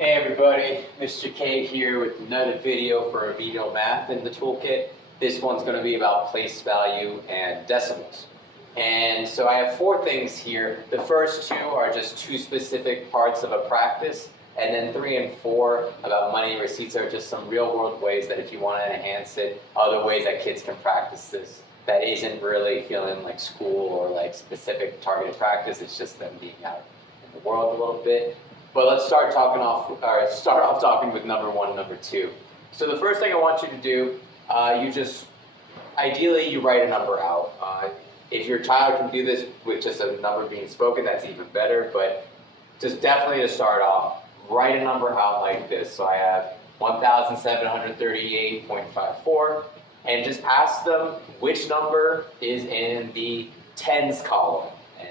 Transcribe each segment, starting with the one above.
Hey everybody, Mr. K here with another video for remedial math in the toolkit. This one's going to be about place value and decimals. And so I have four things here. The first two are just two specific parts of a practice, and then 3 and 4 about money and receipts are just some real world ways that if you want to enhance it, other ways that kids can practice this that isn't really feeling like school or like specific targeted practice. It's just them being out in the world a little bit. But let's start off talking with number 1 and number 2. So the first thing I want you to do, ideally you write a number out. If your child can do this with just a number being spoken, that's even better. But just definitely to start off, write a number out like this. So I have 1,738.54, and just ask them which number is in the tens column, and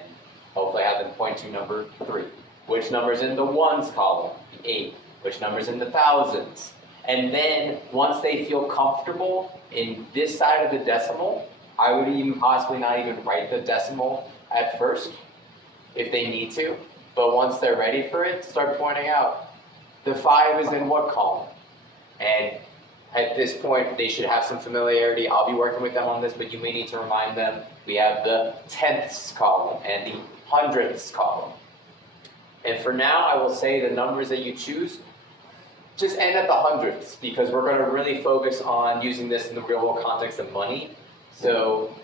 hopefully have them point to number 3. Which number's in the ones column, the 8, which number's in the thousands. And then once they feel comfortable in this side of the decimal, I would even possibly not even write the decimal at first if they need to. But once they're ready for it, start pointing out the 5 is in what column. And at this point, they should have some familiarity. I'll be working with them on this, but you may need to remind them we have the tenths column and the hundredths column. And for now, I will say the numbers that you choose, just end at the hundredths, because we're going to really focus on using this in the real world context of money. So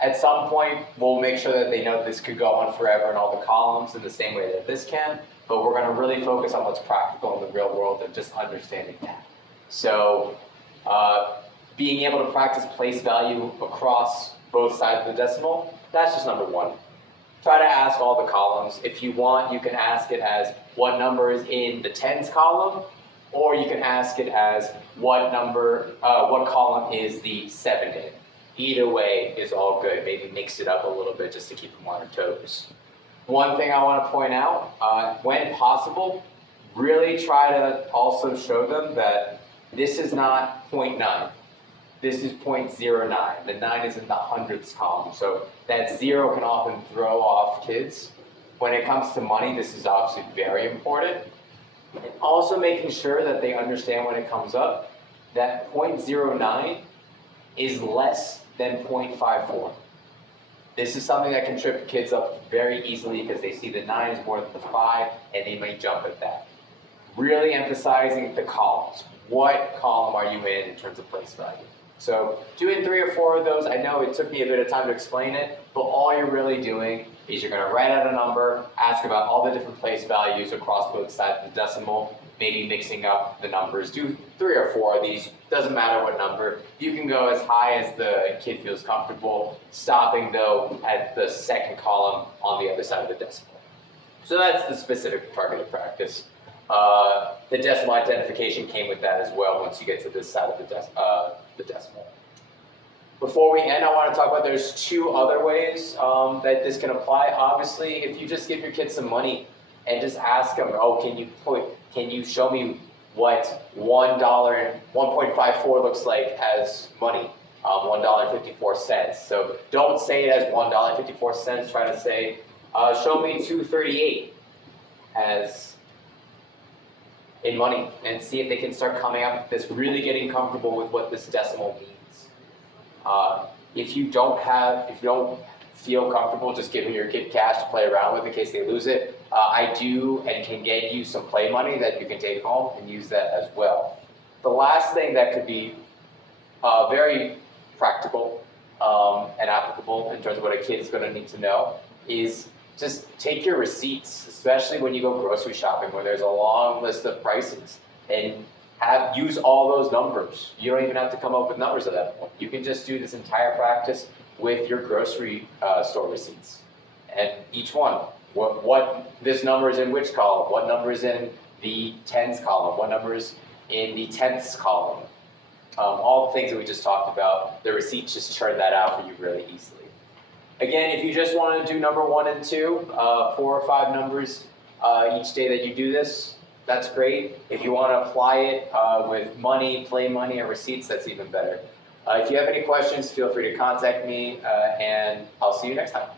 at some point, we'll make sure that they know this could go on forever in all the columns in the same way that this can, but we're going to really focus on what's practical in the real world and just understanding that. So being able to practice place value across both sides of the decimal, that's just number 1. Try to ask all the columns. If you want, you can ask it as what number is in the tens column, or you can ask it as what column is the 7 in. Either way is all good. Maybe mix it up a little bit just to keep them on their toes. One thing I want to point out, when possible, really try to also show them that this is not 0.9. This is 0.09. The 9 is in the hundredths column. So that 0 can often throw off kids. When it comes to money, this is obviously very important. And also making sure that they understand when it comes up that 0.09 is less than 0.54. This is something that can trip kids up very easily because they see the 9 is more than the 5 and they may jump at that. Really emphasizing the columns. What column are you in terms of place value? So doing 3 or 4 of those, I know it took me a bit of time to explain it, but all you're really doing is you're going to write out a number, ask about all the different place values across both sides of the decimal, maybe mixing up the numbers. Do 3 or 4 of these, doesn't matter what number. You can go as high as the kid feels comfortable, stopping though at the second column on the other side of the decimal. So that's the specific targeted practice. The decimal identification came with that as well once you get to this side of the decimal. Before we end, I want to talk about there's 2 other ways that this can apply. Obviously, if you just give your kids some money and just ask them, oh, can you show me what $1.54 looks like as money? $1.54. So don't say it as $1.54. Try to say, show me $2.38 as in money, and see if they can start coming up with this, really getting comfortable with what this decimal means. If you don't feel comfortable just giving your kid cash to play around with in case they lose it, I do and can get you some play money that you can take home and use that as well. The last thing that could be very practical and applicable in terms of what a kid is going to need to know is just take your receipts, especially when you go grocery shopping where there's a long list of prices, and use all those numbers. You don't even have to come up with numbers at that point. You can just do this entire practice with your grocery store receipts. And each one, what this number is in which column, what number is in the tens column, what number is in the tenths column. All the things that we just talked about, the receipts just churn that out for you really easily. Again, if you just want to do number 1 and 2, 4 or 5 numbers each day that you do this, that's great. If you want to apply it with money, play money, or receipts, that's even better. If you have any questions, feel free to contact me, and I'll see you next time.